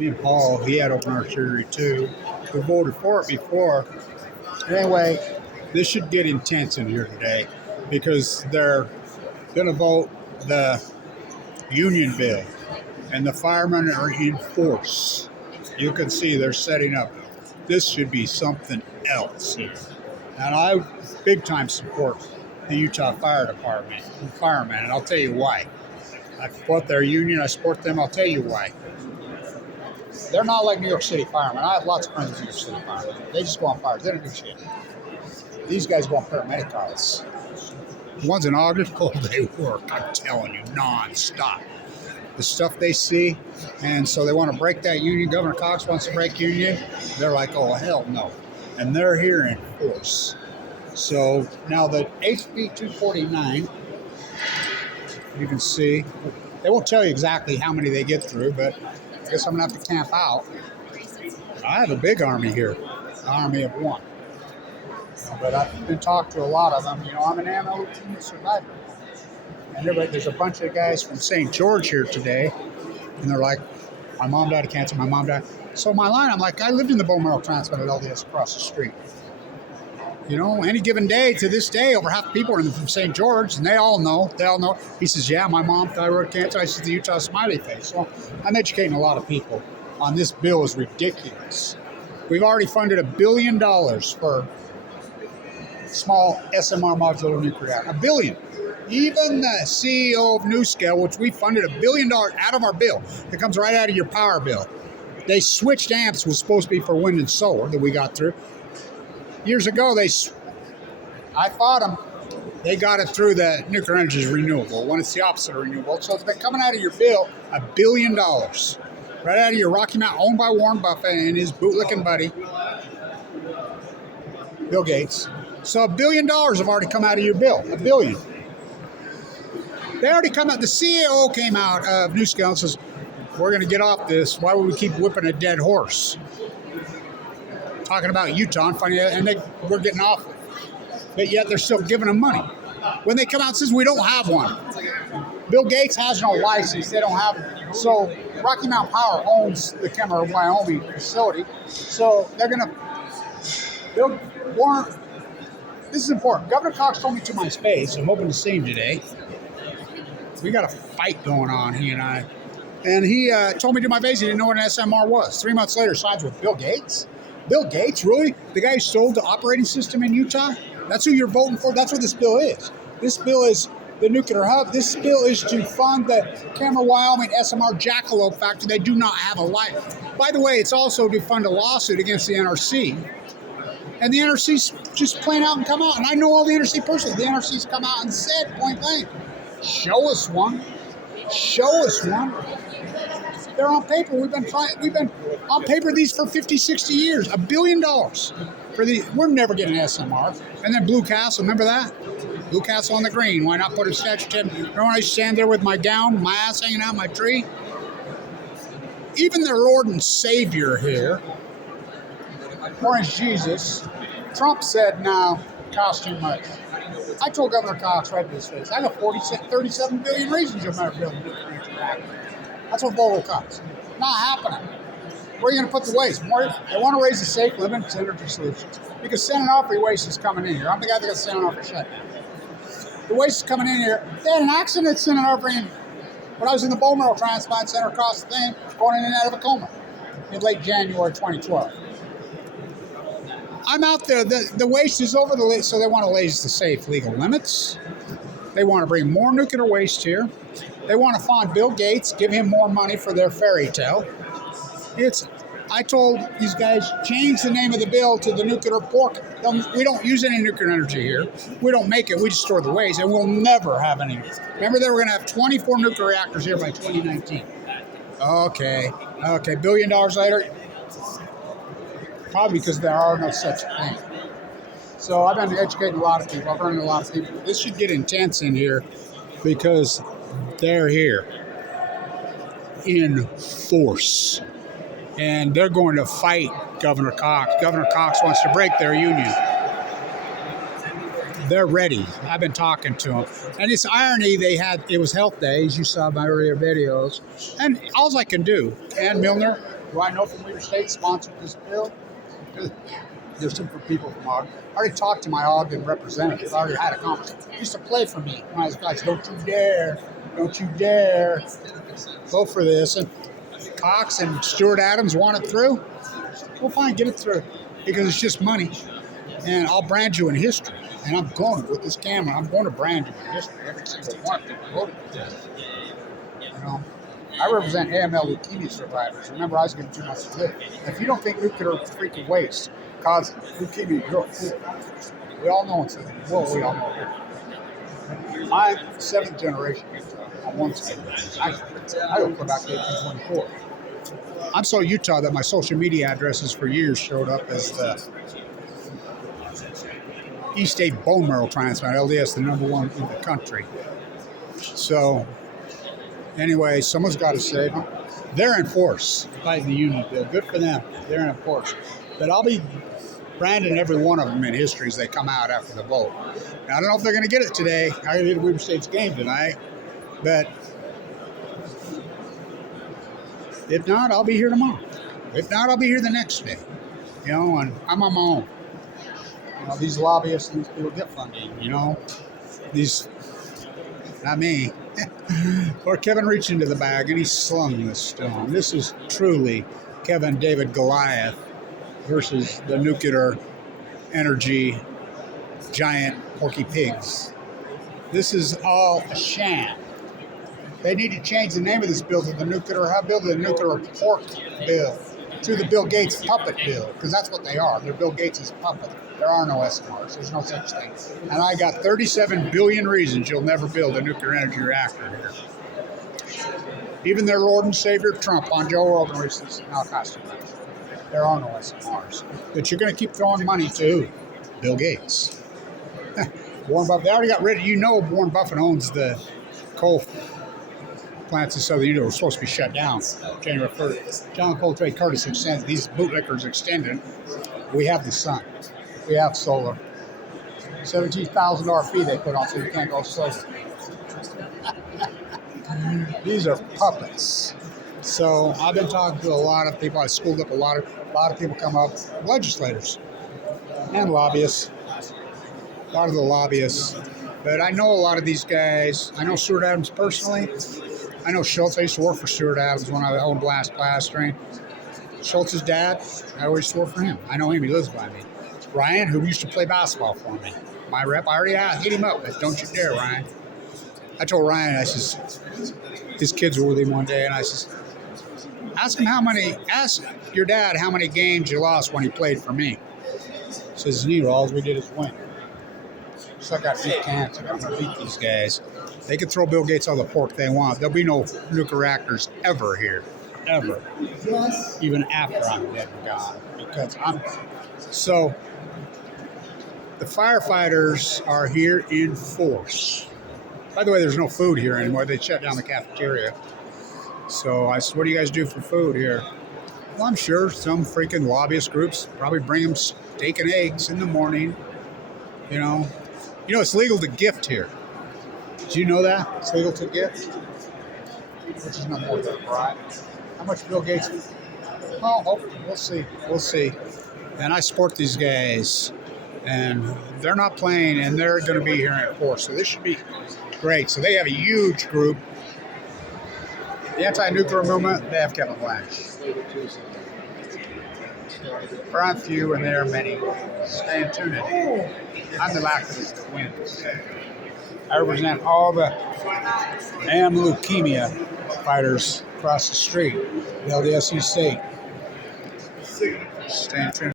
Me and Paul, he had open artillery too. We voted for it before. Anyway, this should get intense in here today because they're going to vote the union bill, and the firemen are in force. You can see they're setting up. This should be something else. And I big time support the Utah Fire Department, firemen, and I'll tell you why. I support their union, I support them, I'll tell you why. They're not like New York City firemen. I have lots of friends in New York City firemen. They just go on fires, they don't do shit. These guys go on paramedic calls. The ones in August, oh, they work, I'm telling you, non-stop. The stuff they see, and so they want to break that union. Governor Cox wants to break union. They're like, oh, hell no. And they're here in force. So now the HB 249, you can see, they won't tell you exactly how many they get through, but I guess I'm going to have to camp out. I have a big army here, an army of one. But I've been talking to a lot of them. You know, I'm an ammo team survivor. And there's a bunch of guys from St. George here today, and they're like, my mom died of cancer, my mom died. So my line, I'm like, I lived in the bone marrow transplant at LDS across the street. You know, any given day, to this day, over half the people are from St. George, and they all know. He says, yeah, my mom, thyroid cancer. I said, the Utah smiley face. So I'm educating a lot of people on this bill is ridiculous. We've already funded $1 billion for small SMR modular nuclear reactor. $1 billion. Even the CEO of NuScale, which we funded $1 billion out of our bill, that comes right out of your power bill. They switched amps, was supposed to be for wind and solar that we got through. Years ago, I fought them. They got it through the nuclear energy is renewable when it's the opposite of renewable. So it's been coming out of your bill $1 billion. Right out of your Rocky Mountain, owned by Warren Buffett and his bootlicking buddy, Bill Gates. So $1 billion have already come out of your bill. $1 billion. They already come out. The CEO came out of NuScale and says, we're going to get off this. Why would we keep whipping a dead horse? Talking about Utah and finding out, and we're getting off it. But yet they're still giving them money. When they come out and says, we don't have one. Bill Gates has no license. They don't have it. So Rocky Mountain Power owns the Kemmer, Wyoming facility. So they're going to, Warren, this is important. Governor Cox told me to my space. I'm hoping to see him today. We got a fight going on, he and I. And he told me to my face he didn't know what an SMR was. 3 months later, sides with Bill Gates. Bill Gates, really? The guy who sold the operating system in Utah? That's who you're voting for? That's what this bill is. This bill is the nuclear hub. This bill is to fund the Kemmer, Wyoming SMR Jackalope factory. They do not have a license. By the way, it's also to fund a lawsuit against the NRC. And the NRC's just plain out and come out. And I know all the NRC personally. The NRC's come out and said point blank, show us one. Show us one. They're on paper. We've been on paper these for 50, 60 years. $1 billion for the. We're never getting SMR. And then Blue Castle, remember that? Blue Castle on the green. Why not put a statue? Remember when I stand there with my gown, my ass hanging out my tree? Even their Lord and Savior here, Orange Jesus, Trump said, no, cost too much. I told Governor Cox right to his face, I got 37 billion reasons you'll never build a nuclear reactor. That's what Vogel costs. Not happening. Where are you going to put the waste? More, they want to raise the safe limit to energy solutions. Because San Onofre waste is coming in here. I'm the guy that got San Onofre shut down. The waste is coming in here. They had an accident at San Onofre when I was in the bone marrow transplant center across the thing, going in and out of a coma in late January 2012. I'm out there. The waste is over the list, so they want to raise the safe legal limits. They want to bring more nuclear waste here. They want to fund Bill Gates, give him more money for their fairy tale. I told these guys, change the name of the bill to the nuclear pork. We don't use any nuclear energy here. We don't make it. We just store the waste, and we'll never have any. Remember, they were going to have 24 nuclear reactors here by 2019. Okay, $1 billion later, probably because there are no such thing. So I've been educating a lot of people. I've learned a lot of people. This should get intense in here because they're here in force. And they're going to fight Governor Cox. Governor Cox wants to break their union. They're ready. I've been talking to them. And it's irony, it was health days. You saw my earlier videos. And all I can do, Ann Milner, Do I know from Weber State sponsored this bill? There's some for people from Ogden. I already talked to my Ogden representative. I already had a conversation. He used to play for me when I was guys. Don't you dare vote for this. And Cox and Stuart Adams want it through. Well, fine, get it through because it's just money, and I'll brand you in history. And I'm going with this camera. I'm going to brand you in history. Every single one of them voted for this. You know, I represent AML leukemia survivors. Remember, I was given 2 months to live. If you don't think nuclear freaking waste causes leukemia, you're a fool. We all know it's well, we all know it. I'm 7th generation on one side. I go back to 1824. I'm so Utah that my social media addresses for years showed up as the East State bone marrow transplant, LDS, the #1 in the country. So, anyway, someone's got to save them. They're in force, fighting the union bill. Good for them. They're in force. But I'll be branding every one of them in history as they come out after the vote. Now, I don't know if they're going to get it today. I got to be at Weber State's game tonight. But if not, I'll be here tomorrow. If not, I'll be here the next day. You know, and I'm on my own. You know, these lobbyists, these people get funding, you know. These, not me. Or Kevin reached into the bag and he slung this stone. This is truly Kevin David Goliath versus the nuclear energy giant Porky Pigs. This is all a sham. They need to change the name of this bill to the nuclear pork bill, to the Bill Gates puppet bill, because that's what they are. They're Bill Gates' puppet. There are no SMRs. There's no such thing. And I got 37 billion reasons you'll never build a nuclear energy reactor here. Even their Lord and Savior Trump on Joe Rogan recently now cost too much. There are no SMRs. But you're going to keep throwing money to who? Bill Gates. Warren Buffett. They already got rid of, Warren Buffett owns the coal plants in southern Utah were supposed to be shut down January 1st. John Coltrane Curtis extends, these bootlickers extended. We have the sun. We have solar. $17,000 fee they put on so you can't go solar. These are puppets. So I've been talking to a lot of people. I schooled up a lot of people come up, legislators and lobbyists. A lot of the lobbyists. But I know a lot of these guys. I know Stuart Adams personally. I know Schultz. I used to work for Stuart Adams when I owned Blast Plastering. Schultz's dad, I always swore for him. I know him. He lives by me. Ryan, who used to play basketball for me. My rep, I already hit him up. Don't you dare, Ryan. I told Ryan, I says, his kids were with him one day, and I says, ask your dad how many games you lost when he played for me. He says, all we did is win. So I got beat cancer. I'm going to beat these guys. They can throw Bill Gates all the pork they want. There'll be no nuclear reactors ever here. Ever. Even after I'm dead and gone. Because So, the firefighters are here in force. By the way, there's no food here anymore. They shut down the cafeteria. So I said, what do you guys do for food here? Well, I'm sure some freaking lobbyist groups probably bring them steak and eggs in the morning. You know, it's legal to gift here. Did you know that? It's legal to gift? Which is not more than a bribe. How much Bill Gates? Oh, we'll see. We'll see. And I support these guys. And they're not playing, and they're going to be here in force. So this should be great. So they have a huge group. The anti-nuclear movement, they have Kevin Blanche. There aren't few, and there are many. Stay tuned. I'm the activist that wins. I represent all the AML leukemia fighters across the street, the LDS East State. Stay tuned.